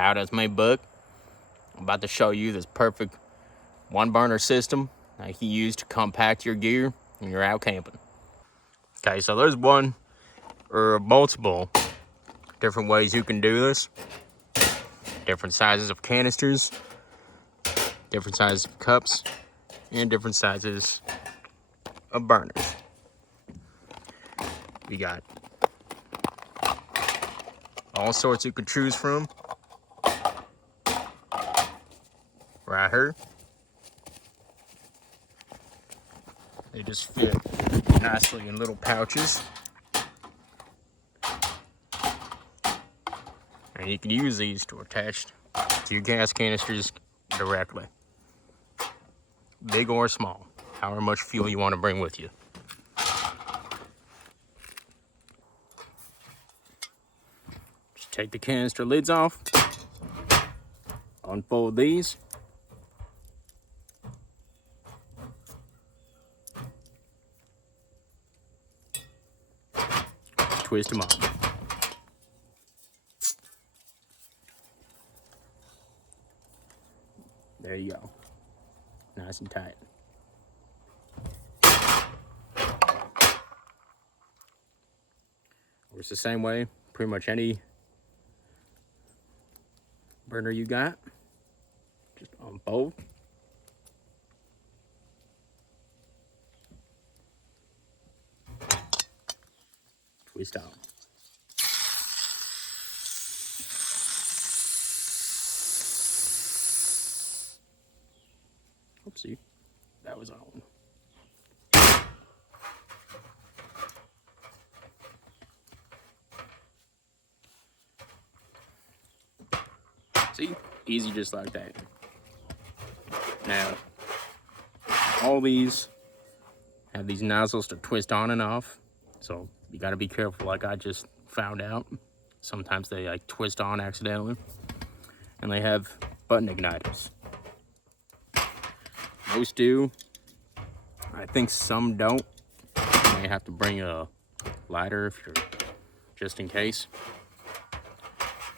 How does my book? I'm about to show you this perfect one burner system that you can use to compact your gear when you're out camping. Okay, so there's one or multiple different ways you can do this. Different sizes of canisters, different sizes of cups, and different sizes of burners. We got all sorts you can choose from right here. They just fit nicely in little pouches. And you can use these to attach to your gas canisters directly. Big or small, however much fuel you want to bring with you. Just take the canister lids off, unfold these, twist them up. There you go. Nice and tight. Works the same way, pretty much any burner you got. Just unfold. Twist out. Oopsie, that was on. See, easy just like that. Now, all these have these nozzles to twist on and off, so you gotta be careful like I just found out. Sometimes they like twist on accidentally. And they have button igniters. Most do. I think some don't. You may have to bring a lighter if you're just in case.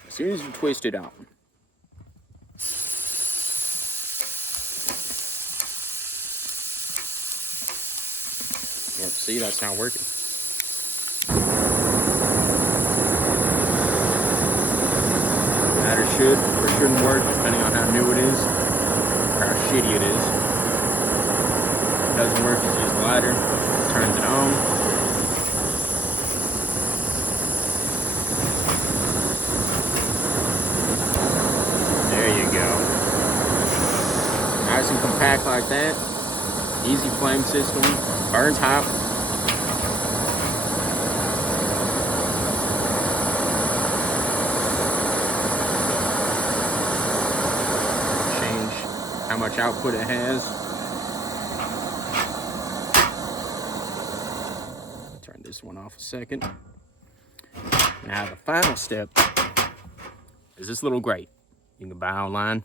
As soon as you twist it out, yep, see, that's not working. Lighter should or shouldn't work depending on how new it is or how shitty it is. If it doesn't work, just use the lighter, turns it on. There you go. Nice and compact like that. Easy flame system, burns hot. Change how much output it has. Turn this one off a second. Now the final step is this little grate. You can buy online.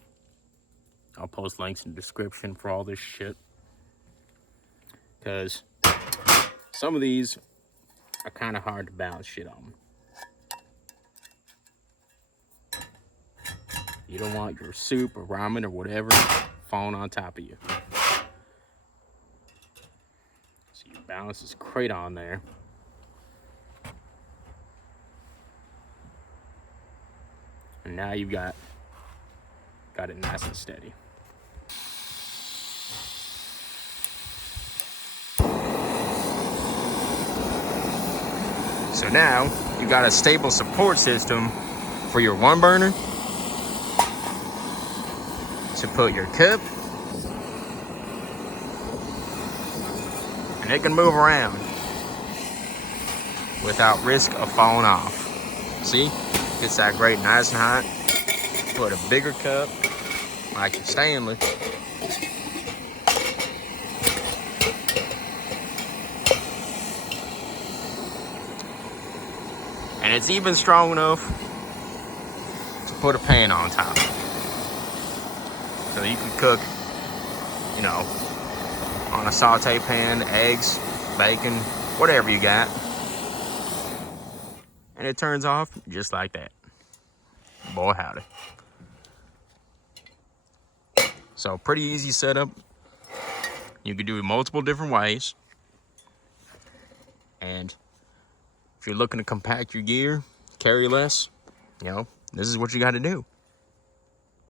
I'll post links in the description for all this shit. Because some of these are kind of hard to balance shit on. You don't want your soup or ramen or whatever falling on top of you. So you balance this crate on there. And now you've got it nice and steady. So now you got a stable support system for your one burner to put your cup, and it can move around without risk of falling off. See, gets that grate nice and hot. Put a bigger cup like your Stanley. And it's even strong enough to put a pan on top. So you can cook, you know, on a saute pan, eggs, bacon, whatever you got. And it turns off just like that. Boy, howdy. So pretty easy setup. You can do it multiple different ways. And if you're looking to compact your gear, carry less, you know, this is what you got to do.